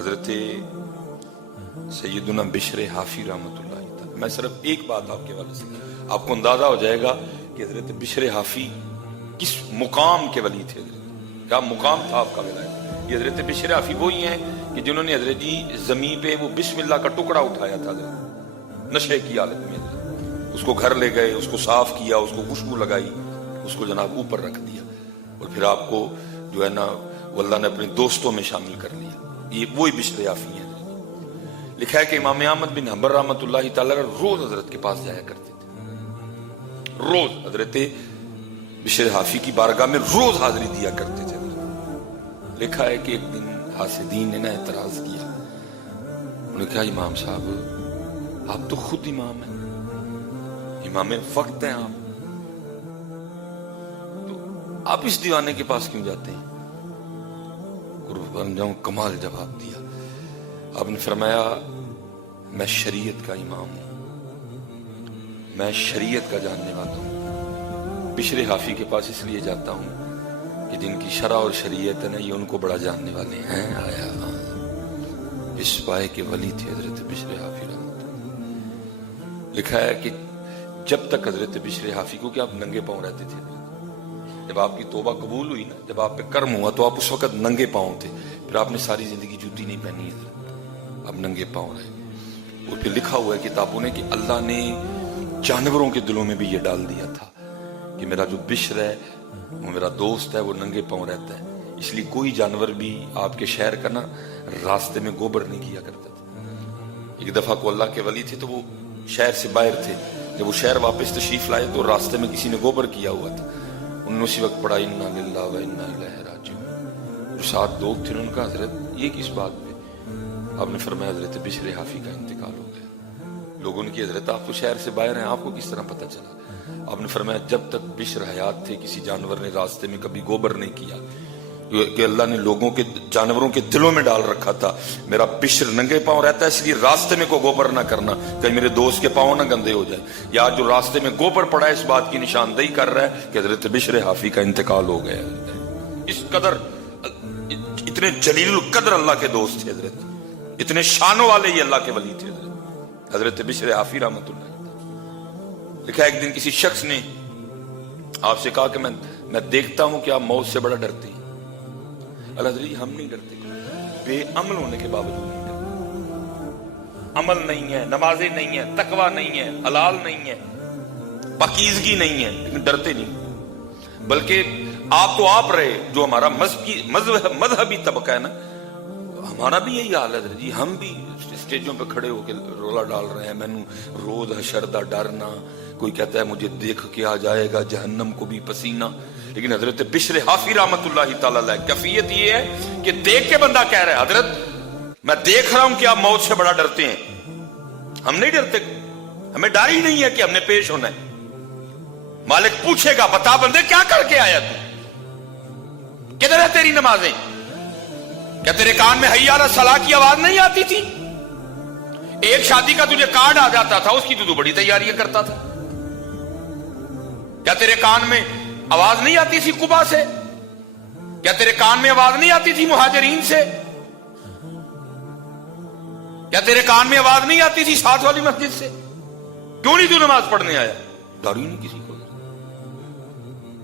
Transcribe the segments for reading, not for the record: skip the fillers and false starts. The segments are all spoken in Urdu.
حضرت سیدنا بشر حافی رحمۃ اللہ تعالی، میں صرف ایک بات آپ کے والے سے آپ کو اندازہ ہو جائے گا کہ حضرت بشر حافی کس مقام کے ولی تھے، کیا مقام تھا آپ کا ولایت۔ یہ حضرت بشر حافی وہی ہیں کہ جنہوں نے حضرت جی زمین پہ وہ بسم اللہ کا ٹکڑا اٹھایا تھا حضرت نشے کی حالت میں، اس کو گھر لے گئے، اس کو صاف کیا، اس کو خوشبو لگائی، اس کو جناب اوپر رکھ دیا، اور پھر آپ کو جو ہے نا وہ اللہ نے اپنے دوستوں میں شامل کر لیا۔ یہ وہی بشر حافی ہیں۔ لکھا ہے کہ امام احمد بن حنبل رحمۃ اللہ تعالی روز حضرت کے پاس جایا کرتے تھے، روز حضرت بشر حافی کی بارگاہ میں روز حاضری دیا کرتے تھے۔ لکھا ہے کہ ایک دن حاسدین نے نا اعتراض کیا، انہوں نے کہا امام صاحب آپ تو خود امام ہیں، امام وقت ہیں آپ، تو آپ اس دیوانے کے پاس کیوں جاتے ہیں؟ قربان جاؤں کمال جواب دیا۔ آپ نے فرمایا میں شریعت کا امام ہوں، میں شریعت کا جاننے والا ہوں، بشر حافی کے پاس اس لیے جاتا ہوں کہ جن کی شرع اور شریعت ہے نا یہ ان کو بڑا جاننے والے ہیں۔ آیا اس پائے کے ولی تھے حضرت بشر حافی رحمۃ اللہ۔ لکھا ہے کہ جب تک حضرت بشر حافی کو کہ آپ ننگے پاؤں رہتے تھے، جب آپ کی توبہ قبول ہوئی نا، جب آپ پہ کرم ہوا تو آپ اس وقت ننگے پاؤں تھے، پھر آپ نے ساری زندگی جوتی نہیں پہنی حضرت، اب ننگے پاؤں رہے۔ اور پھر لکھا ہوا ہے کتابوں نے کہ اللہ نے جانوروں کے دلوں میں بھی یہ ڈال دیا تھا کہ میرا جو بشر ہے وہ میرا دوست ہے، وہ ننگے پاؤں رہتا ہے، اس لیے کوئی جانور بھی آپ کے شہر کا نا راستے میں گوبر نہیں کیا کرتا تھا۔ ایک دفعہ کو اللہ کے ولی تھے تو وہ شہر سے باہر تھے، جب وہ شہر واپس تشریف لائے تو راستے میں کسی نے گوبر کیا ہوا تھا، انہوں نے اسی وقت پڑھا انا للہ و انا الیہ راجعون۔ جو ساتھ لوگ تھے انہوں نے کہا حضرت یہ کس بات پہ؟ آپ نے فرمایا حضرت بشر حافی کا انتقال ہو گیا۔ لوگوں نے کہا حضرت آپ تو شہر سے باہر ہیں، آپ کو کس طرح پتہ چلا؟ آپ نے فرمایا جب تک بشر حیات تھے کسی جانور نے راستے میں کبھی گوبر نہیں کیا، کہ اللہ نے لوگوں کے جانوروں کے دلوں میں ڈال رکھا تھا میرا بشر ننگے پاؤں رہتا ہے، اس لیے راستے میں کوئی گوبر نہ کرنا، کہیں میرے دوست کے پاؤں نہ گندے ہو جائے۔ یا جو راستے میں گوبر پڑا ہے اس بات کی نشاندہی کر رہا ہے کہ حضرت بشر حافی کا انتقال ہو گیا۔ اس قدر اتنے جلیل القدر اللہ کے دوست تھے حضرت، اتنے شانوں والے یہ اللہ کے ولی تھے حضرت بشر حافی رحمۃ اللہ۔ لکھا ایک دن کسی شخص نے آپ سے کہا کہ میں دیکھتا ہوں کہ آپ موت سے بڑا ڈرتے ہیں۔ اللہ جی ہم نہیں ڈرتے، بے عمل ہونے کے باوجود نہیں ڈرتے، عمل نہیں ہے، نمازیں نہیں ہیں، تقوی نہیں ہے، حلال نہیں ہے، پاکیزگی نہیں ہے، لیکن ڈرتے نہیں۔ بلکہ آپ تو آپ رہے جو ہمارا مذہبی طبقہ ہے نا، ہمارا بھی یہی حال ہے جی، ہم بھی اسٹیجوں پہ کھڑے ہو کے رولا ڈال رہے ہیں، میں نے روز حشر دا ڈرنا، کوئی کہتا ہے مجھے دیکھ کے آ جائے گا جہنم کو بھی پسینہ، لیکن حضرت بشر حافی رحمۃ اللہ تعالی علیہ کیفیت یہ ہے کہ دیکھ کے بندہ کہہ رہا ہے حضرت میں دیکھ رہا ہوں کہ آپ موت سے بڑا ڈرتے ہیں، ہم نہیں ڈرتے، ہمیں ڈر ہی نہیں ہے کہ ہم نے پیش ہونا ہے۔ مالک پوچھے گا بتا بندے کیا کر کے آیا تو، کدھر ہے تیری نمازیں؟ کیا تیرے کان میں حی علی الصلاۃ کی آواز نہیں آتی تھی؟ ایک شادی کا تجھے کارڈ آ جاتا تھا، اس کی تو بڑی تیاریاں کرتا تھا۔ کیا تیرے کان میں آواز نہیں آتی تھی قبا سے؟ کیا تیرے کان میں آواز نہیں آتی تھی مہاجرین سے؟ کیا تیرے کان میں آواز نہیں آتی تھی ساتھ والی مسجد سے؟ کیوں نہیں تو نماز پڑھنے آیا؟ ڈر ہی نہیں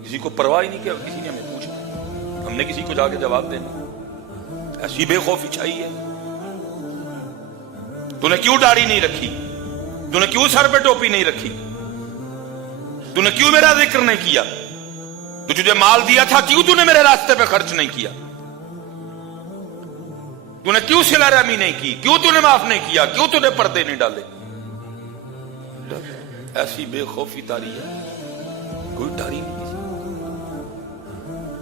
کسی کو پرواہ ہی نہیں کیا، کسی نے ہمیں پوچھا، ہم نے کسی کو جا کے جواب دینا، ایسی بے خوفی چاہیے۔ تو نے کیوں داڑھی نہیں رکھی؟ تو نے کیوں سر پہ ٹوپی نہیں رکھی؟ تو نے کیوں میرا ذکر نہیں کیا؟ تو تجھے مال دیا تھا کیوں تو نے میرے راستے پہ خرچ نہیں کیا؟ تو نے کیوں صلہ رحمی نہیں کی؟ کیوں تو نے معاف نہیں کیا؟ کیوں تو نے پردے نہیں ڈالے؟ ایسی بے خوفی تاری ہے، کوئی ڈاری نہیں کسی۔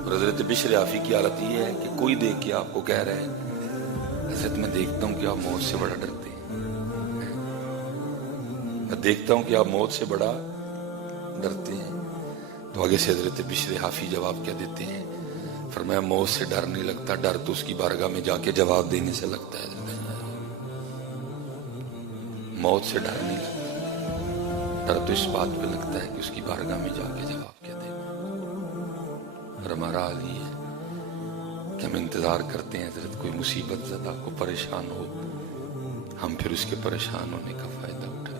اور حضرت بشر حافی کی حالت یہ ہے کہ کوئی دیکھ کے آپ کو کہہ رہے ہیں حضرت میں دیکھتا ہوں کہ آپ موت سے بڑا ڈرتے ہیں، میں دیکھتا ہوں کہ آپ موت سے بڑا ڈرتے ہیں۔ تو آگے سے حضرت بشر حافی جواب کیا دیتے ہیں؟ فرمایا موت سے ڈر نہیں لگتا، ڈر تو اس کی بارگاہ میں جا کے جواب دینے سے لگتا ہے۔ موت سے ڈر نہیں لگتا، ڈر تو اس بات پہ لگتا ہے کہ اس کی بارگاہ میں جا کے جواب کیا دے۔ اور ہمارا حال یہ ہے کہ ہم انتظار کرتے ہیں حضرت کوئی مصیبت زدہ کو پریشان ہو، ہم پھر اس کے پریشان ہونے کا فائدہ اٹھائیں۔